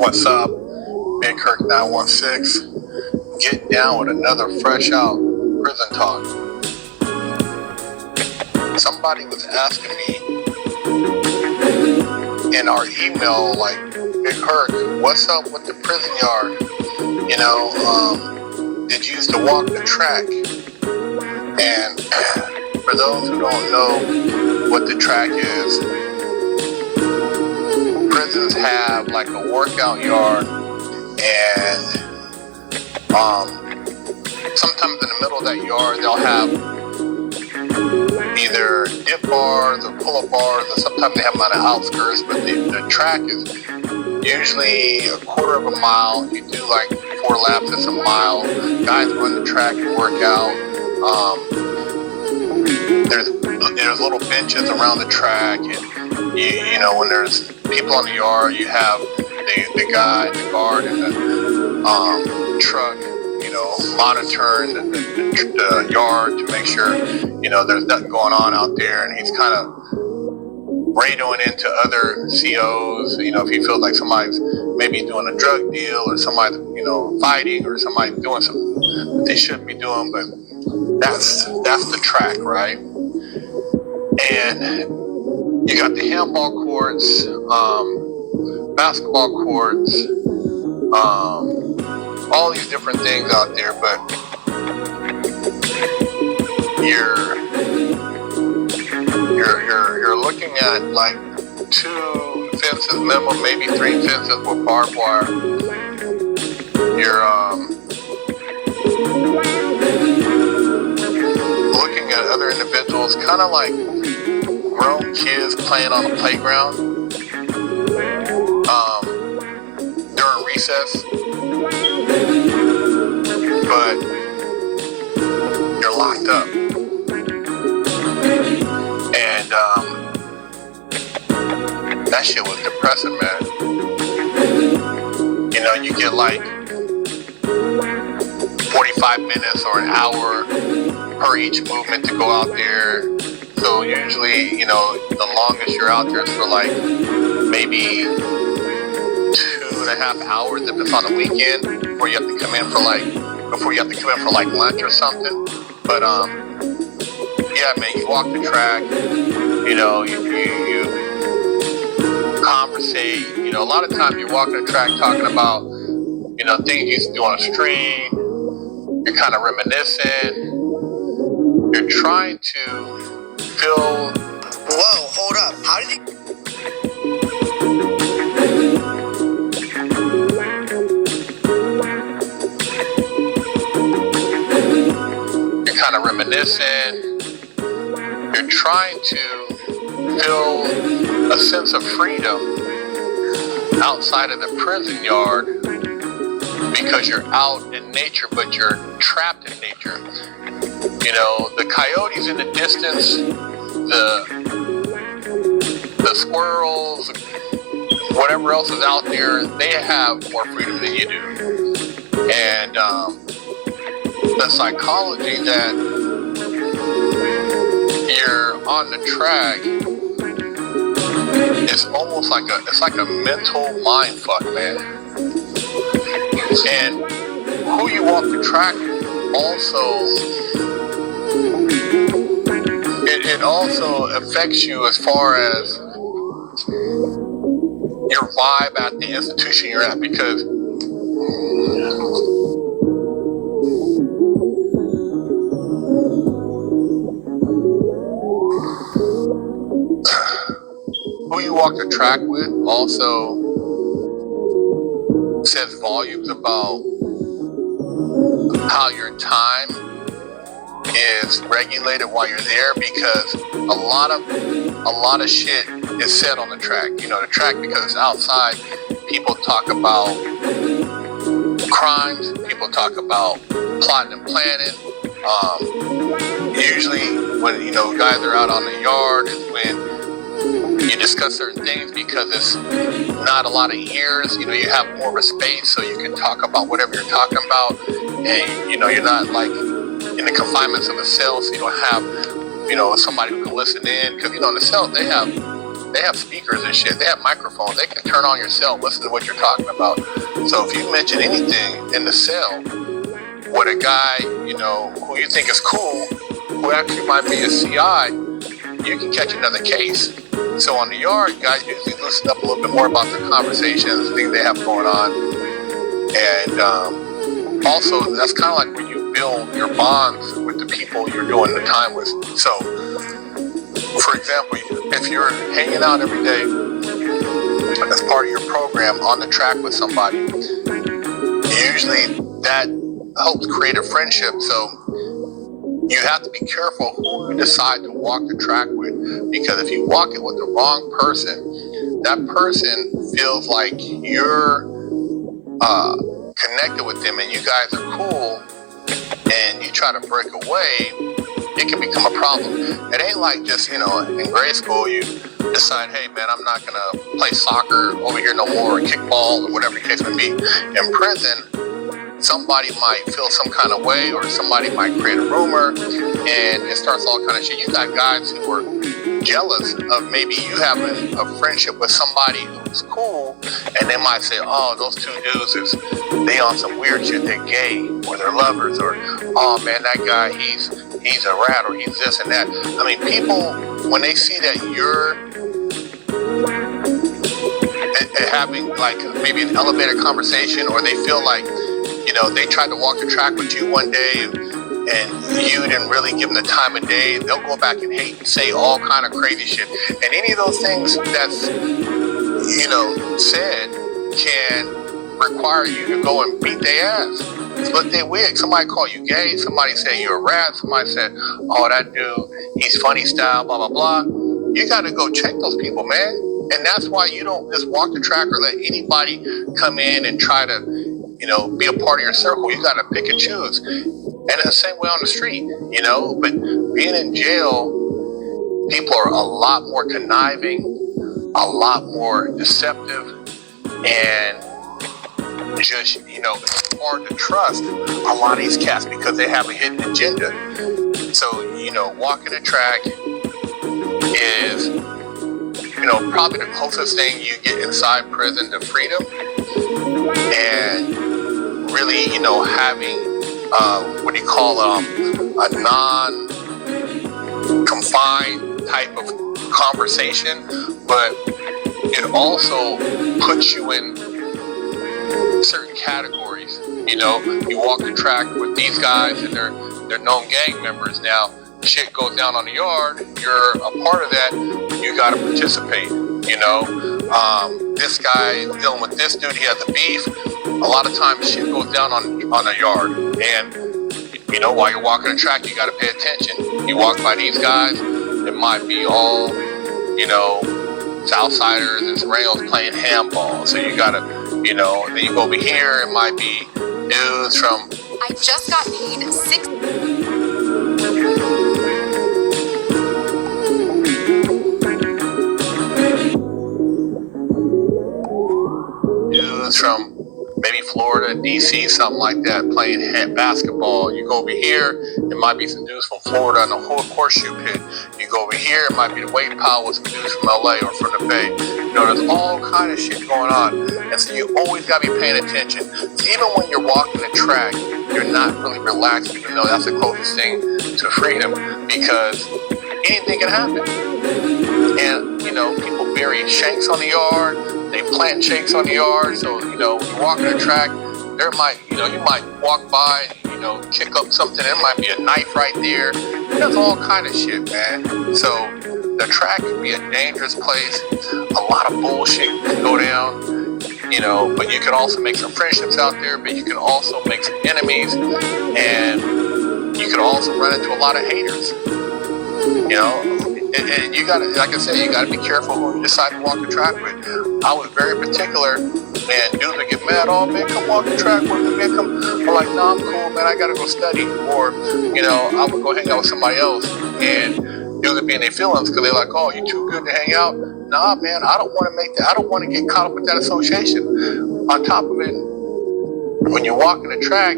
What's up? Big Kirk 916. Getting down with another fresh out prison talk. Somebody was asking me in our email, like, Big Kirk, what's up with the prison yard? You know, did you used to walk the track? And for those who don't know what the track is, prisons have like a workout yard, and sometimes in the middle of that yard they'll have either dip bars or pull-up bars, or sometimes they have them on the outskirts, but the track is usually a quarter of a mile. You do like 4 laps, it's a mile. Guys run the track and work out. There's little benches around the track, and you know, when there's people on the yard, you have the guy, the guard in the truck, you know, monitoring the yard to make sure, you know, there's nothing going on out there, and he's kind of radioing into other COs, you know, if he feels like somebody's maybe doing a drug deal, or somebody's, you know, fighting, or somebody's doing something that they shouldn't be doing. But that's the track, right? And you got the handball courts, basketball courts, all these different things out there, but you're looking at like 2 fences minimum, maybe 3 fences with barbed wire. You're looking at other individuals, kind of like grown kids playing on the playground during recess, but you're locked up. And that shit was depressing, man. You know, you get like 45 minutes or an hour per each movement to go out there. So usually, you know, the longest you're out there is for like maybe 2.5 hours if it's on the weekend, before you have to come in for like lunch or something. But yeah, man, you walk the track, you know, you conversate. You know, a lot of times you're walking the track talking about, you know, things you used to do on the street. You're kind of reminiscing. You're trying to feel. Whoa, hold up. How did you? You're kind of reminiscing. You're trying to feel a sense of freedom outside of the prison yard, because you're out in nature, but you're trapped in nature. You know, the coyotes in the distance, the squirrels, whatever else is out there, they have more freedom than you do. And the psychology that you're on the track is almost like a mental mind fuck, man. And who you walk the track also, it also affects you as far as your vibe at the institution you're at, because who you walk the track with also says volumes about how your time is regulated while you're there, because a lot of shit is said on the track. You know, the track, because it's outside, people talk about crimes, people talk about plotting and planning. Usually when, you know, guys are out on the yard is when you discuss certain things, because it's not a lot of ears. You know, you have more of a space, so you can talk about whatever you're talking about, and you know, you're not like in the confinements of a cell, so you don't have, you know, somebody who can listen in, because you know, in the cell they have they have speakers and shit. They have microphones. They can turn on your cell, listen to what you're talking about. So if you mention anything in the cell with a guy, you know, who you think is cool, who actually might be a CI, you can catch another case. So on the yard, guys usually listen up a little bit more about the conversations, things they have going on. And also, that's kind of like when you build your bonds with the people you're doing the time with. So, for example, if you're hanging out every day as part of your program on the track with somebody, usually that helps create a friendship. So you have to be careful who you decide to walk the track with, because if you walk it with the wrong person, that person feels like you're connected with them and you guys are cool, and you try to break away, it can become a problem. It ain't like just, you know, in grade school you decide, hey man, I'm not gonna play soccer over here no more, or kickball, or whatever the case may be. In prison, somebody might feel some kind of way, or somebody might create a rumor, and it starts all kind of shit. You got guys who are jealous of maybe you having a friendship with somebody who's cool, and they might say, oh, those two dudes they on some weird shit, they're gay, or they're lovers, or oh man, that guy, he's a rat, or he's this and that. I mean, people, when they see that you're having like maybe an elevated conversation, or they feel like, you know, they tried to walk the track with you one day and you didn't really give them the time of day, they'll go back and hate and say all kind of crazy shit. And any of those things that's, you know, said can require you to go and beat their ass. Split their wig. Somebody call you gay, somebody say you're a rat, somebody said, oh, that dude, he's funny style, blah, blah, blah. You got to go check those people, man. And that's why you don't just walk the track or let anybody come in and try to, you know, be a part of your circle. You got to pick and choose. And it's the same way on the street, you know, but being in jail, people are a lot more conniving, a lot more deceptive, and just, you know, it's hard to trust a lot of these cats because they have a hidden agenda. So, you know, walking the track is, you know, probably the closest thing you get inside prison to freedom. And really, you know, having what do you call a non-confined type of conversation, but it also puts you in certain categories. You know, you walk the track with these guys and they're known gang members. Now, shit goes down on the yard, you're a part of that, you got to participate. You know, this guy is dealing with this dude, he has a beef. A lot of times shit goes down on the yard, and you know, while you're walking the track, you got to pay attention. You walk by these guys, it might be all, you know, Southsiders and Rails playing handball, so you got to, you know, and then you go over here, it might be dudes from I just got paid $6. dudes from maybe Florida, DC, something like that, playing basketball. You go over here, it might be some dudes from Florida on the horseshoe pit. You go over here, it might be the weight pile with some dudes from LA or from the Bay. You know, there's all kind of shit going on. And so you always got to be paying attention. So even when you're walking the track, you're not really relaxed, even though that's the closest thing to freedom, because anything can happen. And, you know, people bury shanks on the yard, they plant shanks on the yard, so, you know, when you're walking the track, there might, you know, you might walk by and, you know, kick up something, there might be a knife right there. There's all kind of shit, man. So the track can be a dangerous place. A lot of bullshit can go down, you know, but you can also make some friendships out there, but you can also make some enemies, and you can also run into a lot of haters, you know. And you gotta, like I said, you gotta be careful who you decide to walk the track with. I was very particular, and dudes would get mad, oh man, come walk the track with me, man, come. I'm like, no, I'm cool, man, I gotta go study. Or, you know, I would go hang out with somebody else, and dudes would be in their feelings, because they're like, oh, you too good to hang out? Nah, man, I don't wanna make that, I don't wanna get caught up with that association. On top of it, when you're walking the track,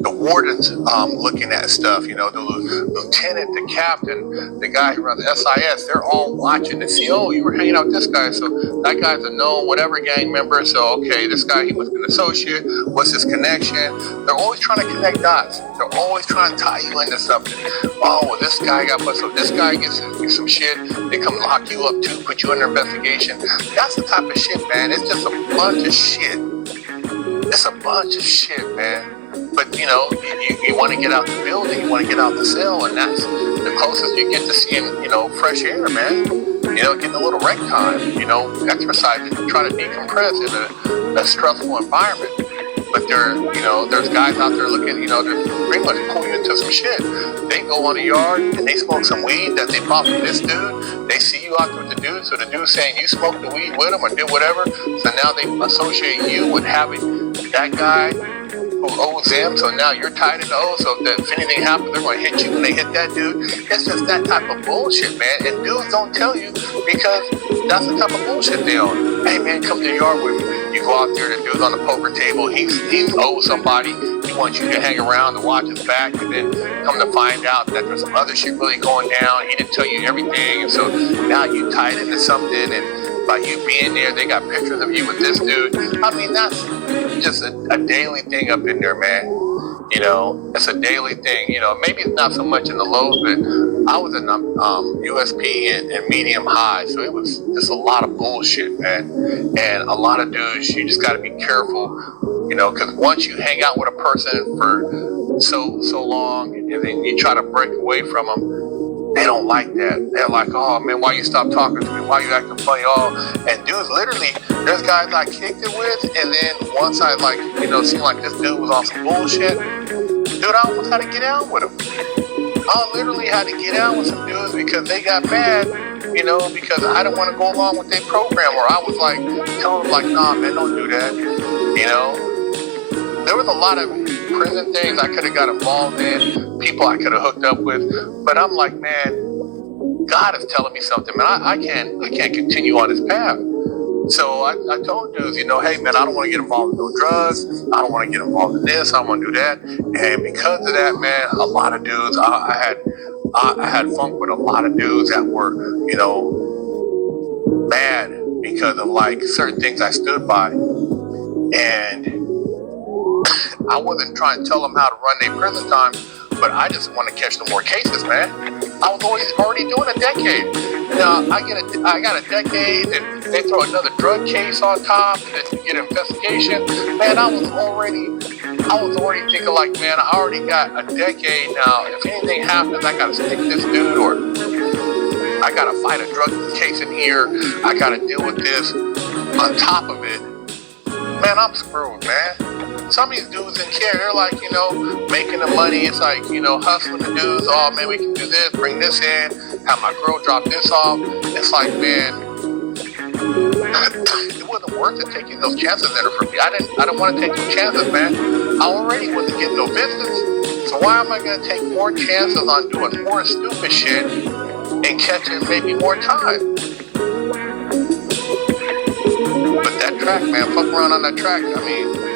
the warden's looking at stuff, you know, the lieutenant, the captain, the guy who runs SIS, they're all watching to see, oh, you were hanging out with this guy, so that guy's a known whatever gang member, so okay, this guy, he was an associate, what's his connection? They're always trying to connect dots. They're always trying to tie you into something. Oh, well, this guy got busted, so this guy gets some shit, they come lock you up too, put you under investigation. That's the type of shit, man. It's just a bunch of shit. It's a bunch of shit, man. But, you know, you want to get out the building, you want to get out the cell, and that's the closest you get to seeing, you know, fresh air, man. You know, getting a little rec time, you know, exercising, trying to decompress in a stressful environment. But there's guys out there looking, you know, they're pretty much pulling you into some shit. They go on the yard and they smoke some weed that they bought from this dude. They see you out there with the dude, so the dude's saying you smoked the weed with him or did whatever. So now they associate you with having that guy who owes them, so now you're tied into O, so that if anything happens, they're going to hit you when they hit that dude. It's just that type of bullshit, man. And dudes don't tell you because that's the type of bullshit they own. Hey, man, come to the yard with me. You go out there, the dude's on the poker table, he's owed somebody, he wants you to hang around and watch his back, and then come to find out that there's some other shit really going down, he didn't tell you everything, and so now you tied into something, and by you being there, they got pictures of you with this dude. I mean, that's just a daily thing up in there, man. You know, it's a daily thing. You know, maybe it's not so much in the lows, but I was in USP and medium high, so it was just a lot of bullshit, man. And a lot of dudes, you just got to be careful, you know, because once you hang out with a person for so long, and then you try to break away from them, they don't like that. They're like, oh man, why you stop talking to me? Why you acting funny? Oh, and dudes, literally, there's guys I kicked it with, and then once I seemed like this dude was on some bullshit, dude, I almost had to get out with him. I literally had to get out with some dudes because they got mad, you know, because I didn't want to go along with their program, or I was like, telling them like, nah, man, don't do that, you know. There was a lot of prison things I could have got involved in, people I could have hooked up with, but I'm like, man, God is telling me something, man. I can't continue on this path. So I told dudes, you know, hey, man, I don't want to get involved in no drugs. I don't want to get involved in this. I don't want to do that. And because of that, man, a lot of dudes, I had funk with a lot of dudes that were, you know, mad because of like certain things I stood by. And I wasn't trying to tell them how to run their prison time, but I just want to catch them more cases, man. I was already doing a decade. Now I got a decade, and they throw another drug case on top, and then you get an investigation. Man, I was already thinking like, man, I already got a decade now. If anything happens, I gotta stick this dude, or I gotta fight a drug case in here. I gotta deal with this. On top of it, man, I'm screwed, man. Some of these dudes didn't care. They're like, you know, making the money. It's like, you know, hustling the dudes. Oh, man, we can do this, bring this in, have my girl drop this off. It's like, man, it wasn't worth it taking those chances in it for me. I didn't want to take those chances, man. I already wasn't getting no visits. So why am I going to take more chances on doing more stupid shit and catching maybe more time? But that track, man, fuck around on that track. I mean,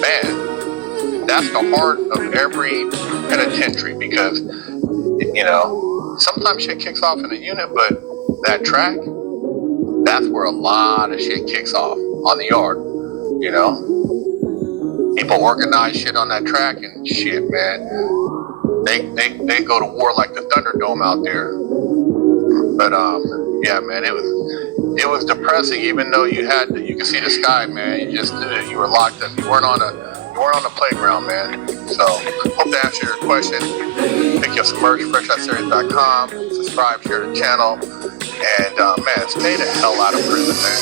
man, that's the heart of every penitentiary because, you know, sometimes shit kicks off in a unit, but that track, that's where a lot of shit kicks off on the yard, you know? People organize shit on that track and shit, man. They go to war like the Thunderdome out there. But, yeah, man, it was depressing, even though you could see the sky, man. You just knew that you were locked up. You weren't on the playground, man. So, hope to answer your question. Pick up some merch, FreshOutSeries.com. Subscribe, share the channel. And, man, stay the hell out of prison, man.